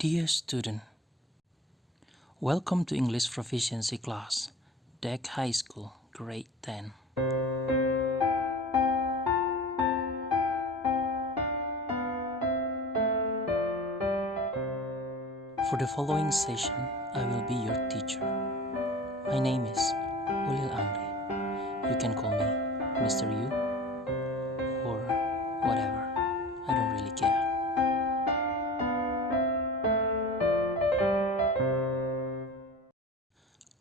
Dear student, welcome to English Proficiency class, DEC High School, Grade 10. For the following session, I will be your teacher. My name is Ulil Amri. You can call me Mr.U or whatever. I don't really care.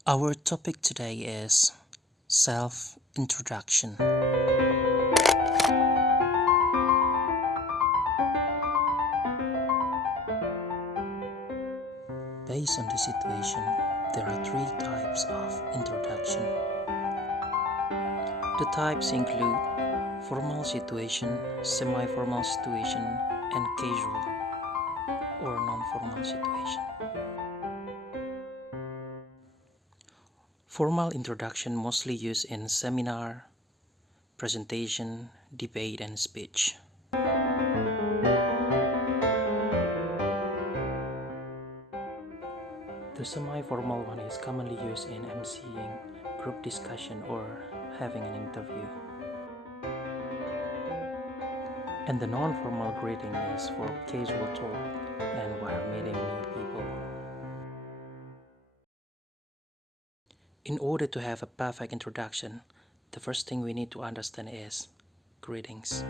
Our topic today is self-introduction. Based on the situation, there are three types of introduction. The types include formal situation, semi-formal situation, and casual or non-formal situation. Formal introduction mostly used in seminar, presentation, debate, and speech. The semi-formal one is commonly used in emceeing, group discussion, or having an interview. And the non-formal greeting is for casual talk and while meeting new people. In order to have a perfect introduction, the first thing we need to understand is greetings.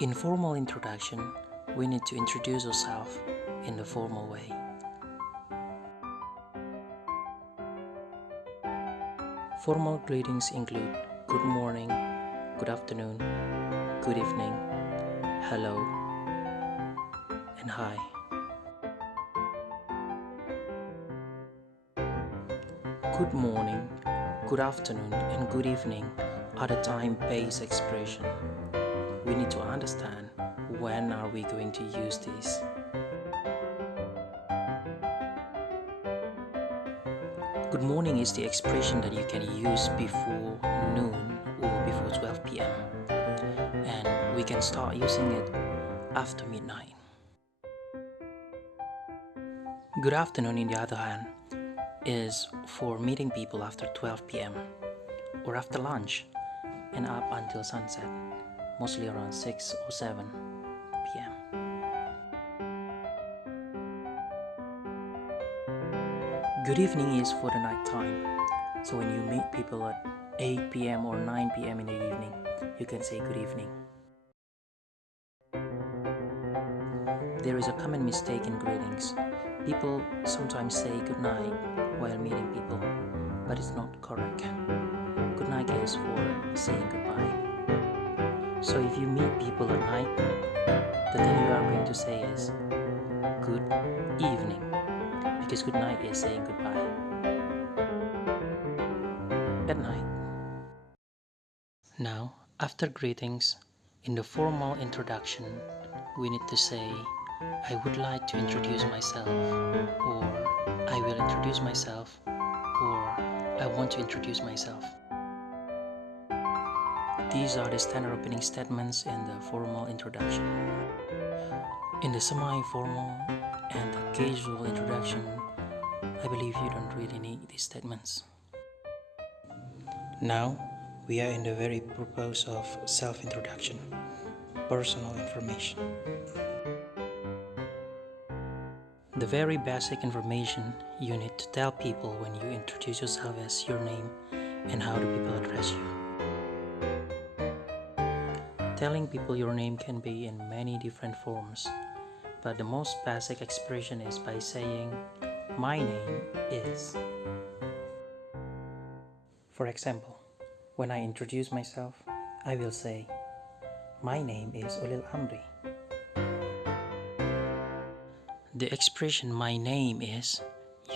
In formal introduction, we need to introduce ourselves in the formal way. Formal greetings include good morning, good afternoon, good evening, hello, and hi. Good morning, good afternoon, and good evening are the time-based expression. We need to understand when are we going to use these. Good morning is the expression that you can use before noon or before 12 p.m. and we can start using it after midnight. Good afternoon, on the other hand, is for meeting people after 12 p.m. or after lunch and up until sunset, mostly around 6 or 7 p.m. Good evening is for the night time. So when you meet people at 8 p.m. or 9 p.m. in the evening, you can say good evening. There is a common mistake in greetings. People sometimes say good night while meeting people, but it's not correct. Good night is for saying goodbye. So if you meet people at night, the thing you are going to say is good evening, because good night is saying goodbye. At night. Now, after greetings, in the formal introduction, we need to say, I would like to introduce myself, or I will introduce myself, or I want to introduce myself. These are the standard opening statements in the formal introduction. In the semi-formal and the casual introduction, I believe you don't really need these statements. Now, we are in the very purpose of self-introduction, personal information. The very basic information you need to tell people when you introduce yourself as your name and how do people address you. Telling people your name can be in many different forms, but the most basic expression is by saying, my name is. For example, when I introduce myself, I will say, my name is Ulil Amri. The expression my name is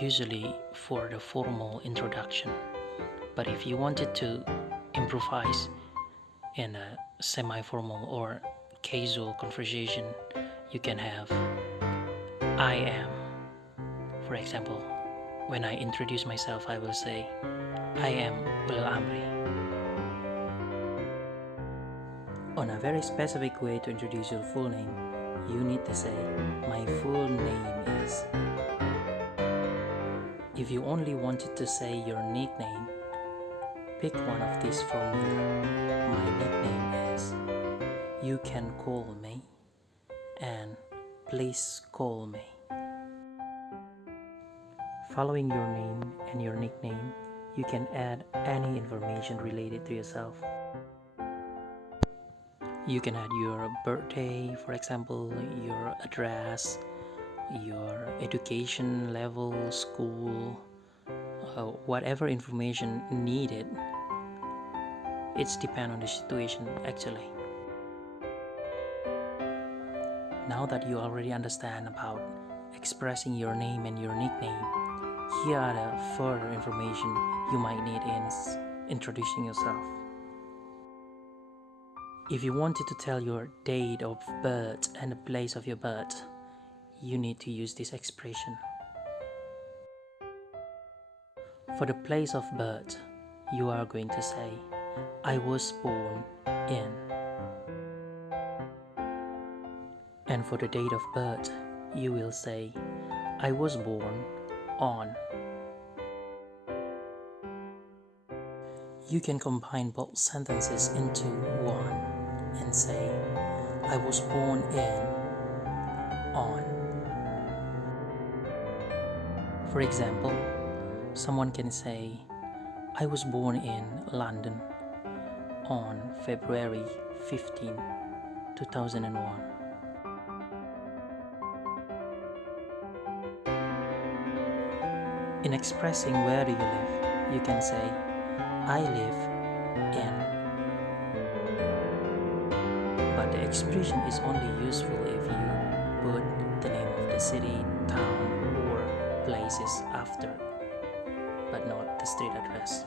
usually for the formal introduction, but if you wanted to improvise in a semi-formal or casual conversation, you can have I am. For example, when I introduce myself, I will say I am Ulil Amri. On a very specific way to introduce your full name, you need to say, my full name is. If you only wanted to say your nickname, pick one of these formula. My nickname is, you can call me, and please call me. Following your name and your nickname, you can add any information related to yourself. You can add your birthday, for example, your address, your education level, school, whatever information needed. It's depend on the situation actually. Now that you already understand about expressing your name and your nickname, here are the further information you might need in introducing yourself. If you wanted to tell your date of birth and the place of your birth, you need to use this expression. For the place of birth, you are going to say, I was born in. And for the date of birth, you will say, I was born on. You can combine both sentences into one and say, I was born in, on. For example, someone can say, I was born in London on February 15, 2001. In expressing where do you live, you can say, I live in. But the expression is only useful if you put the name of the city, town, or places after, but not the street address.